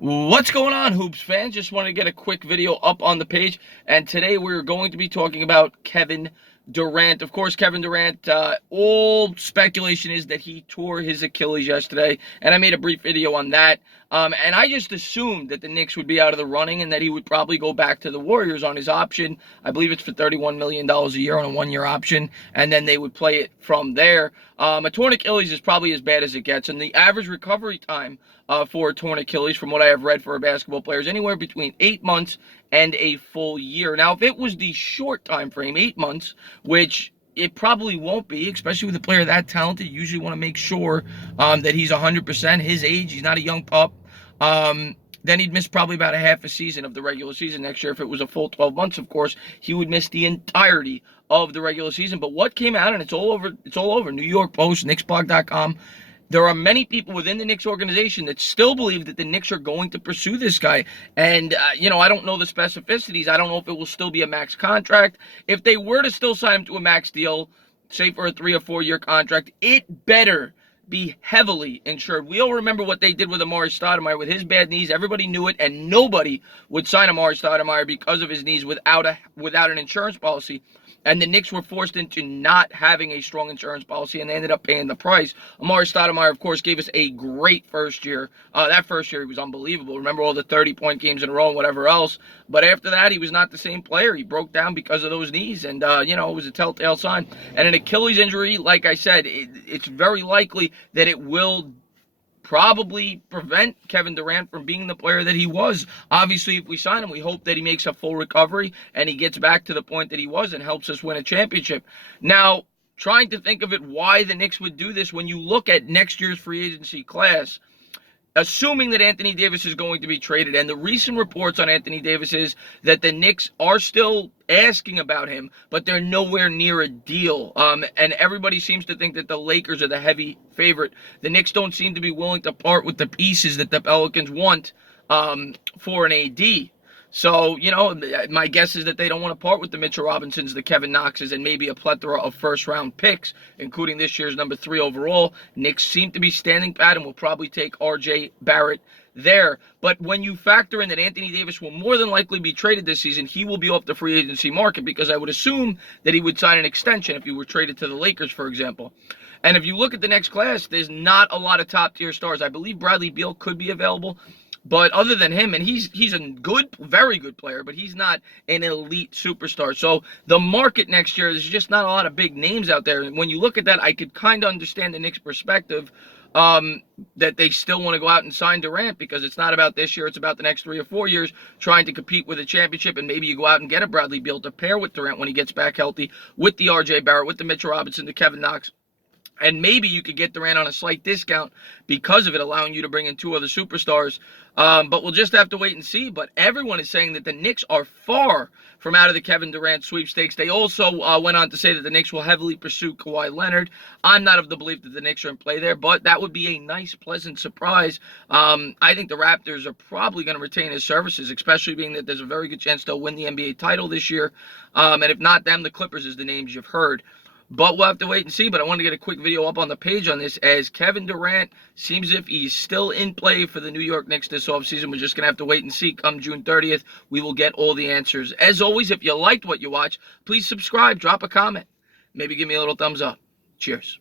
What's going on, Hoops fans? Just wanted to get a quick video up on the page, and today we're going to be talking about Kevin Durant. Of course, Kevin Durant, all speculation is that he tore his Achilles yesterday, and I made a brief video on that. And I just assumed that the Knicks would be out of the running and that he would probably go back to the Warriors on his option. I believe it's for $31 million a year on a one-year option, and then they would play it from there. A torn Achilles is probably as bad as it gets, and the average recovery time for a torn Achilles, from what I have read for a basketball player, is anywhere between 8 months and a full year. Now, if it was the short time frame, 8 months, which it probably won't be, especially with a player that talented. You usually want to make sure that he's 100%. His age, he's not a young pup. Then he'd miss probably about a half a season of the regular season next year. If it was a full 12 months, of course, he would miss the entirety of the regular season. But what came out, and it's all over New York Post, KnicksBlog.com. There are many people within the Knicks organization that still believe that the Knicks are going to pursue this guy. And, I don't know the specificities. I don't know if it will still be a max contract. If they were to still sign him to a max deal, say for a 3 or 4 year contract, it better be heavily insured. We all remember what they did with Amari Stoudemire with his bad knees. Everybody knew it, and nobody would sign Amari Stoudemire because of his knees without an insurance policy. And the Knicks were forced into not having a strong insurance policy, and they ended up paying the price. Amari Stoudemire, of course, gave us a great first year. That first year, he was unbelievable. Remember all the 30-point games in a row and whatever else. But after that, he was not the same player. He broke down because of those knees, and, it was a telltale sign. And an Achilles injury, like I said, it's very likely that it will probably prevent Kevin Durant from being the player that he was. Obviously, if we sign him, we hope that he makes a full recovery and he gets back to the point that he was and helps us win a championship. Now, trying to think of it, why the Knicks would do this, when you look at next year's free agency class, assuming that Anthony Davis is going to be traded, and the recent reports on Anthony Davis is that the Knicks are still asking about him, but they're nowhere near a deal. And everybody seems to think that the Lakers are the heavy favorite. The Knicks don't seem to be willing to part with the pieces that the Pelicans want for an AD. So, my guess is that they don't want to part with the Mitchell Robinsons, the Kevin Knoxes, and maybe a plethora of first-round picks, including this year's number 3 overall. Knicks seem to be standing pat and will probably take R.J. Barrett there. But when you factor in that Anthony Davis will more than likely be traded this season, he will be off the free agency market, because I would assume that he would sign an extension if he were traded to the Lakers, for example. And if you look at the next class, there's not a lot of top-tier stars. I believe Bradley Beal could be available. But other than him, and he's a good, very good player, but he's not an elite superstar. So the market next year, there's just not a lot of big names out there. And when you look at that, I could kind of understand the Knicks' perspective, that they still want to go out and sign Durant, because it's not about this year, it's about the next 3 or 4 years trying to compete with a championship. And maybe you go out and get a Bradley Beal to pair with Durant when he gets back healthy, with the R.J. Barrett, with the Mitchell Robinson, the Kevin Knox. And maybe you could get Durant on a slight discount because of it, allowing you to bring in 2 other superstars. But we'll just have to wait and see. But everyone is saying that the Knicks are far from out of the Kevin Durant sweepstakes. They also went on to say that the Knicks will heavily pursue Kawhi Leonard. I'm not of the belief that the Knicks are in play there, but that would be a nice, pleasant surprise. I think the Raptors are probably going to retain his services, especially being that there's a very good chance they'll win the NBA title this year. And if not them, the Clippers is the names you've heard. But we'll have to wait and see. But I want to get a quick video up on the page on this, as Kevin Durant seems as if he's still in play for the New York Knicks this offseason. We're just going to have to wait and see. Come June 30th, we will get all the answers. As always, if you liked what you watch, please subscribe, drop a comment, maybe give me a little thumbs up. Cheers.